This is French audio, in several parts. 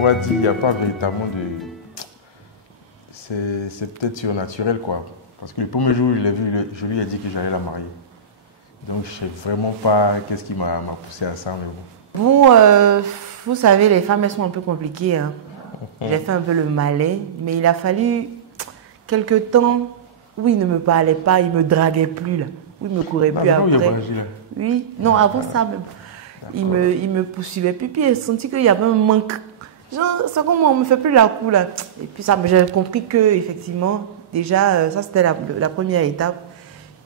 m'aurait dit, il n'y a pas véritablement de... C'est peut-être surnaturel, quoi. Parce que le premier jour où je l'ai vu, je lui ai dit que j'allais la marier. Donc, je ne sais vraiment pas qu'est-ce qui m'a poussé à ça, mais bon. Bon, vous savez, les femmes, elles sont un peu compliquées. Hein. J'ai fait un peu le malin, mais il a fallu quelque temps où il ne me parlait pas, il ne me draguait plus, là. Où il ne me courait plus après. Oui, non, avant ça même. Il me poursuivait plus, puis j'ai senti qu'il y avait un manque. Genre, c'est comme on ne me fait plus la cour, là. Et puis j'ai compris que, effectivement, déjà, ça c'était la première étape,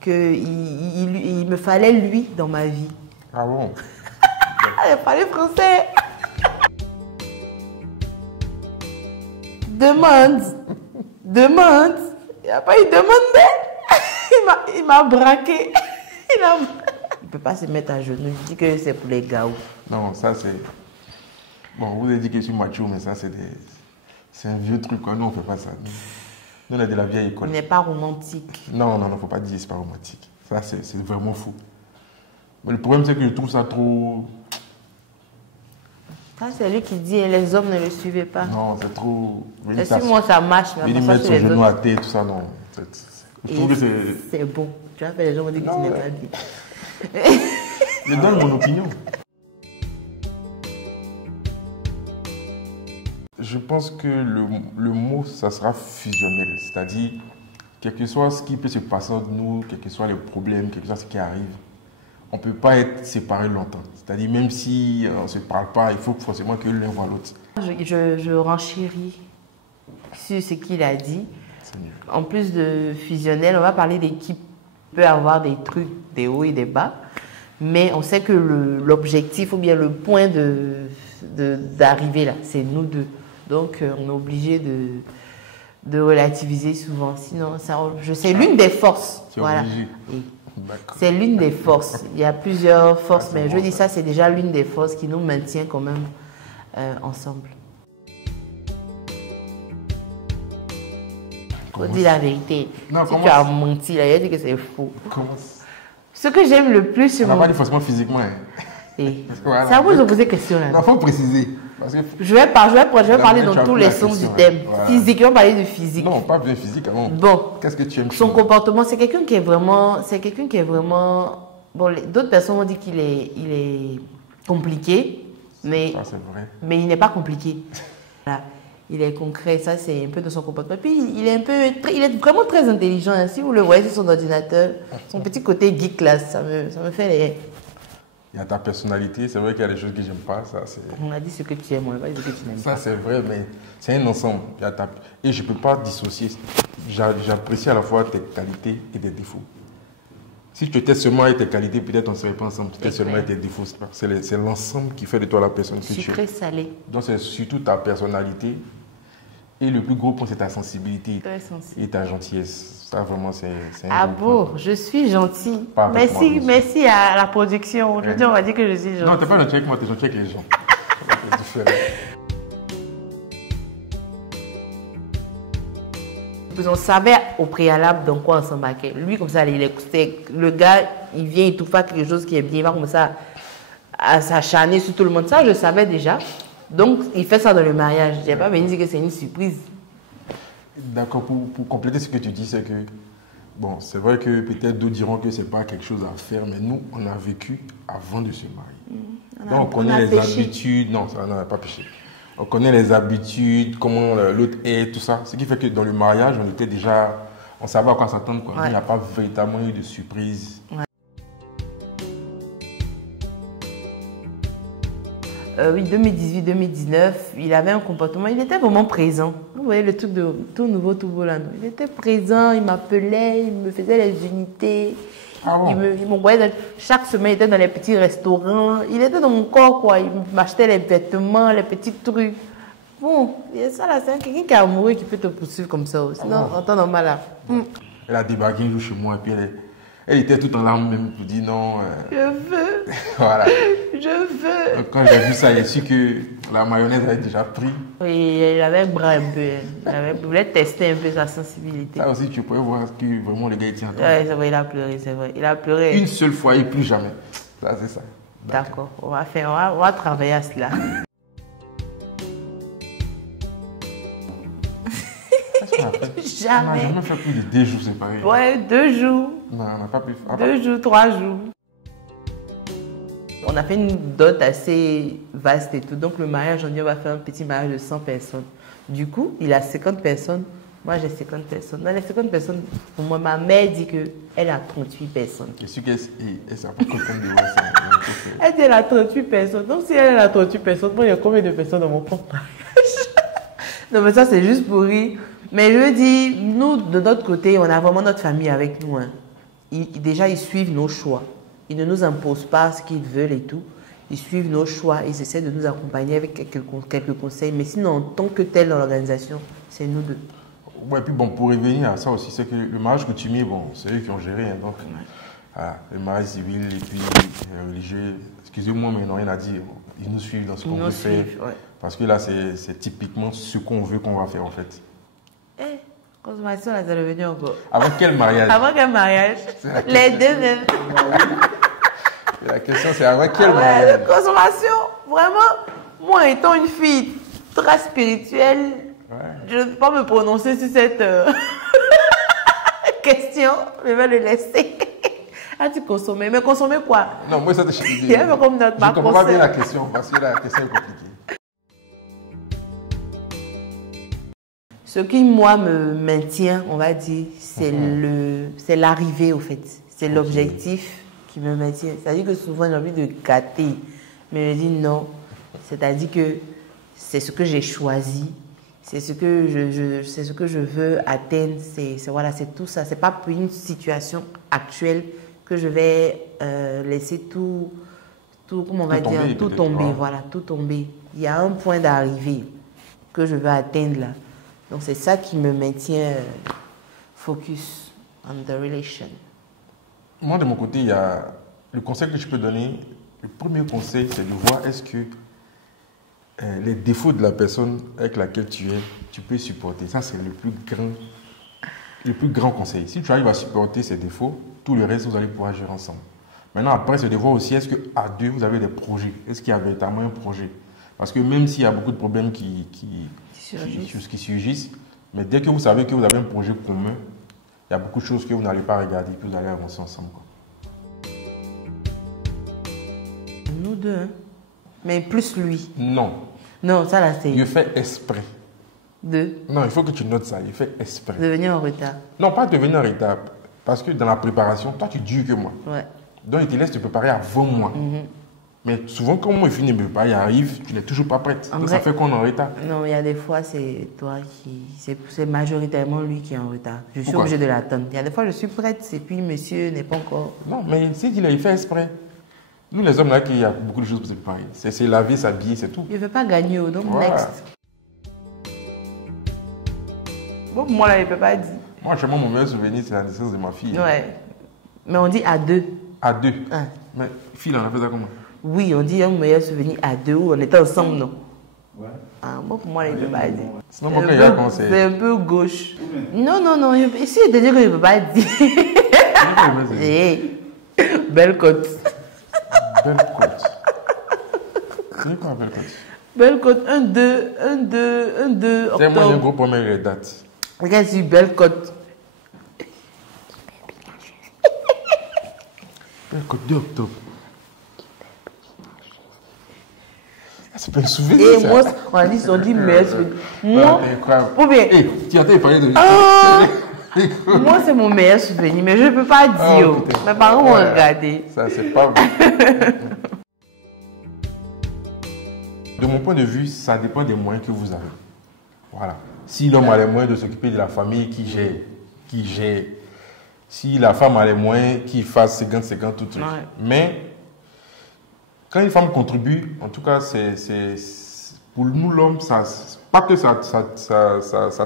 qu'il me fallait lui dans ma vie. Ah bon? Il parlait français. Demande. Et après, il demandait. Il m'a braqué. Il ne peut pas se mettre à genoux. Il dit que c'est pour les gars. Non, ça c'est... Bon, vous avez dit que je suis macho, mais ça c'est un vieux truc, quoi. Nous, on ne fait pas ça. Nous, on est de la vieille école. Il n'est pas romantique. Non, il ne faut pas dire que ce n'est pas romantique. Ça, c'est vraiment fou. Mais le problème, c'est que je trouve ça trop... Ça, c'est lui qui dit, les hommes ne le suivaient pas. Non, c'est trop... Et si moi, ça marche, mais il met son genou à terre, tout ça, non. Je trouve que c'est bon. Tu vois, les gens vont dire que tu n'es pas bien. Je donne mon opinion. Je pense que le mot, ça sera fusionnel. C'est-à-dire, quel que soit ce qui peut se passer entre nous, quels que soient les problèmes, quel que soit ce qui arrive, on ne peut pas être séparés longtemps. C'est-à-dire, même si on ne se parle pas, il faut forcément que l'un voit l'autre. Je renchéris sur ce qu'il a dit. En plus de fusionnel, on va parler d'équipe. Il peut avoir des trucs, des hauts et des bas. Mais on sait que l'objectif ou bien le point d'arriver là, c'est nous deux. Donc, on est obligé de relativiser souvent. Sinon, c'est l'une des forces. Voilà. C'est l'une des forces. Il y a plusieurs forces, mais je dis ça, c'est déjà l'une des forces qui nous maintient quand même ensemble. Faut dire la vérité. Non, si tu as menti, là, il a dit que c'est faux. Comment? Ce que j'aime le plus, c'est on n'a pas dit forcément physiquement. Hein. Voilà. Ça vous poser question là. Non, il faut préciser. Parce que je vais parler dans tous les sens du thème. Voilà. Physiquement, parler de physique. Non, pas bien physique. Avant. Bon. Qu'est-ce que tu aimes? Son comportement, c'est quelqu'un qui est vraiment... Bon, d'autres personnes ont dit qu'il est compliqué, mais, ça, c'est vrai. Mais il n'est pas compliqué. Voilà. Il est concret, ça c'est un peu de son comportement. Puis il est vraiment très intelligent. Hein. Si vous le voyez sur son ordinateur, son petit côté geek là, ça me fait les... Il y a ta personnalité, c'est vrai qu'il y a des choses que j'aime pas. Ça, on a dit ce que tu aimes, on n'a pas dit ce que tu n'aimes pas. Ça c'est vrai, mais c'est un ensemble. Et je ne peux pas dissocier. J'apprécie à la fois tes qualités et tes défauts. Si tu étais seulement avec tes qualités, peut-être on ne serait pas ensemble. Tu étais seulement avec tes défauts. C'est l'ensemble qui fait de toi la personne que tu es. Sucré, salé. Donc c'est surtout ta personnalité. Et le plus gros point, c'est ta sensibilité. Très sensible. Et ta gentillesse. Ça, vraiment, c'est ah bon, je suis gentille. Merci à la production. Aujourd'hui, on va dire que je suis gentille. Non, tu n'es pas gentil avec moi, tu es gentil avec les gens. C'est différent. On savait au préalable dans quoi on s'embarquait. Lui, comme ça, le gars, il vient, il trouve pas quelque chose qui est bien, il va commencer à s'acharner sur tout le monde. Ça, je savais déjà. Donc, il fait ça dans le mariage. Je n'ai pas venu dire que c'est une surprise. D'accord, pour compléter ce que tu dis, c'est que, bon, c'est vrai que peut-être d'autres diront que ce n'est pas quelque chose à faire, mais nous, on a vécu avant de se marier. Donc, on connaît les habitudes. Non, ça n'a pas péché. On connaît les habitudes, comment l'autre est, tout ça. Ce qui fait que dans le mariage, on était déjà... On savait à quoi s'attendre. Ouais. Il n'y a pas véritablement eu de surprise. Ouais. Oui, 2018-2019, il avait un comportement, il était vraiment présent. Vous voyez le truc de tout nouveau, tout beau là. Il était présent, il m'appelait, il me faisait les unités. Ah bon? Il m'envoyait chaque semaine, il était dans les petits restaurants. Il était dans mon corps, quoi. Il m'achetait les vêtements, les petits trucs. Bon, ça là, c'est quelqu'un qui est amoureux qui peut te poursuivre comme ça. Sinon, en temps normal là. Elle a débarqué un jour chez moi et puis elle était tout en larmes même pour dire non. Je veux. Voilà. Je veux. Donc, quand j'ai vu ça, j'ai su que la mayonnaise avait déjà pris. Oui, il avait un bras un peu. Il voulait tester un peu sa sensibilité. Ça aussi, tu pouvais voir que vraiment le gars il tient à toi. Oui, c'est vrai, il a pleuré, c'est vrai. Il a pleuré. Une seule fois et plus jamais. Ça, c'est ça. D'accord. On va travailler à cela. Jamais. On n'a jamais fait plus de 2 jours séparés. Ouais, 2 jours. Non, on n'a pas pu faire. 2 jours, 3 jours. On a fait une dot assez vaste et tout. Donc, le mariage, on dit on va faire un petit mariage de 100 personnes. Du coup, il a 50 personnes. Moi, j'ai 50 personnes. Dans les 50 personnes, pour moi, ma mère dit qu'elle a 38 personnes. Je suis qu'elle ne s'est pas contente de voir ça. Elle dit qu'elle a 38 personnes. Donc, si elle a 38 personnes, moi, il y a combien de personnes dans mon propre mariage? Non, mais ça, c'est juste pour rire. Mais je dis, nous, de notre côté, on a vraiment notre famille avec nous. Hein. Déjà, ils suivent nos choix. Ils ne nous imposent pas ce qu'ils veulent et tout. Ils suivent nos choix. Ils essaient de nous accompagner avec quelques conseils. Mais sinon, en tant que tel dans l'organisation, c'est nous deux. Ouais, puis bon, pour revenir à ça aussi, c'est que le mariage coutumier, bon, c'est eux qui ont géré. Hein, donc, voilà, le mariage civil et puis religieux, excusez-moi, mais ils n'ont rien à dire. Ils nous suivent dans ce qu'on veut faire. Ouais. Parce que là, c'est typiquement ce qu'on veut qu'on va faire en fait. Consommation, là, c'est revenu encore. Avant quel mariage? Avant quel mariage? Les deux même. La question, c'est avant quel mariage? Consommation, vraiment, moi étant une fille très spirituelle, je ne peux pas me prononcer sur cette question. Je vais le laisser. As-tu consommé? Mais consommer quoi? Non, moi, ça, je ne comprends pas bien la question parce que la question est compliquée. Ce qui, moi, me maintient, on va dire, c'est l'arrivée, au fait. C'est l'objectif qui me maintient. C'est-à-dire que souvent, j'ai envie de gâter. Mais je dis non. C'est-à-dire que c'est ce que j'ai choisi. C'est ce que je veux atteindre. C'est tout ça. Ce n'est pas pour une situation actuelle que je vais laisser tout tomber. Voilà, tout tomber. Il y a un point d'arrivée que je veux atteindre là. Donc, c'est ça qui me maintient focus on the relation. Moi, de mon côté, il y a le conseil que je peux donner. Le premier conseil, c'est de voir est-ce que les défauts de la personne avec laquelle tu es, tu peux supporter. Ça, c'est le plus grand conseil. Si tu arrives à supporter ces défauts, tout le reste, vous allez pouvoir gérer ensemble. Maintenant, après, c'est de voir aussi est-ce qu'à deux, vous avez des projets. Est-ce qu'il y a véritablement un projet? Parce que même s'il y a beaucoup de problèmes qui surgissent, mais dès que vous savez que vous avez un projet commun, il y a beaucoup de choses que vous n'allez pas regarder et que vous allez avancer ensemble. Quoi. Nous deux, hein? Mais plus lui. Non. Non, ça là, c'est... Il fait exprès. De? Non, il faut que tu notes ça. Il fait exprès. De venir en retard. Non, pas de venir en retard. Parce que dans la préparation, toi, tu dures que moi. Ouais. Donc, il te laisse te préparer avant moi. Mais souvent, quand moi, je finis de me préparer, il arrive, tu n'es toujours pas prête. Donc, ça fait qu'on est en retard. Non, il y a des fois, c'est toi qui... C'est majoritairement lui qui est en retard. Je suis obligée de l'attendre. Il y a des fois, je suis prête et puis monsieur n'est pas encore... Non, mais c'est qu'il a fait exprès. Nous, les hommes, là, il y a beaucoup de choses pour se préparer. C'est laver, s'habiller, c'est tout. Je ne veux pas gagner, donc next. Bon, moi, là, il ne peut pas dire. Moi, chez moi, mon meilleur souvenir, c'est la naissance de ma fille. Ouais. Mais on dit à deux. À deux. Ah. Mais fille, on a fait ça comment? Oui, on dit un meilleur souvenir à deux où on était ensemble, non? Ouais. Ah, bon, pour moi, il ne peut pas dire. Sinon, pourquoi il y a un conseil? C'est un peu gauche. Non. Ici, il te dit que je ne peux pas dire. Hey, belle côte. Belle côte. C'est quoi, belle côte? Belle côte, 1, 2 octobre. C'est moi, j'ai un gros problème avec les dates. Regarde ici, belle côte. Belle côte 2 octobre. C'est pas un souvenir. Et moi, on dit meilleur souvenir. Moi, ou bien. Tu as parlé de. Moi, c'est mon meilleur souvenir, mais je ne peux pas dire. Mes parents vont regarder. Ça, c'est pas vrai. De mon point de vue, ça dépend des moyens que vous avez. Voilà. Si l'homme a les moyens de s'occuper de la famille, qui gère. Si la femme a les moyens, qui fasse 50-50, tout truc. Ouais. Mais quand une femme contribue, en tout cas, c'est pour nous, l'homme, pas que ça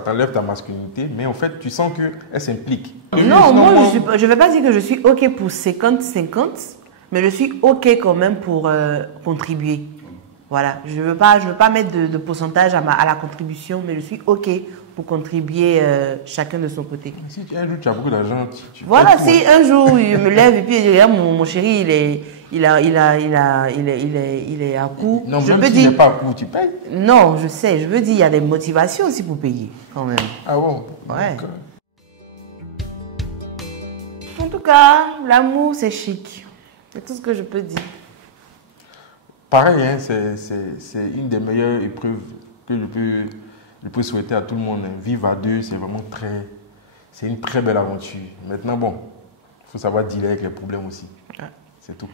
t'enlève ta masculinité, mais en fait, tu sens qu'elle s'implique. Non, moi, je ne vais pas dire que je suis OK pour 50-50, mais je suis OK quand même pour contribuer. Voilà, je veux pas mettre de pourcentage à la contribution, mais je suis OK pour contribuer chacun de son côté. Si un jour tu as beaucoup d'argent, voilà, si un jour je me lève et puis je dis, mon chéri, il est à court. Non, même s'il n'est pas à court, tu payes. Non, je sais. Je veux dire, il y a des motivations aussi pour payer, quand même. Ah bon? Ouais. En tout cas, l'amour, c'est chic. C'est tout ce que je peux dire. Pareil, hein, c'est une des meilleures épreuves que je peux souhaiter à tout le monde. Vivre à deux, c'est vraiment c'est une très belle aventure. Maintenant, bon, il faut savoir dealer avec les problèmes aussi. C'est tout.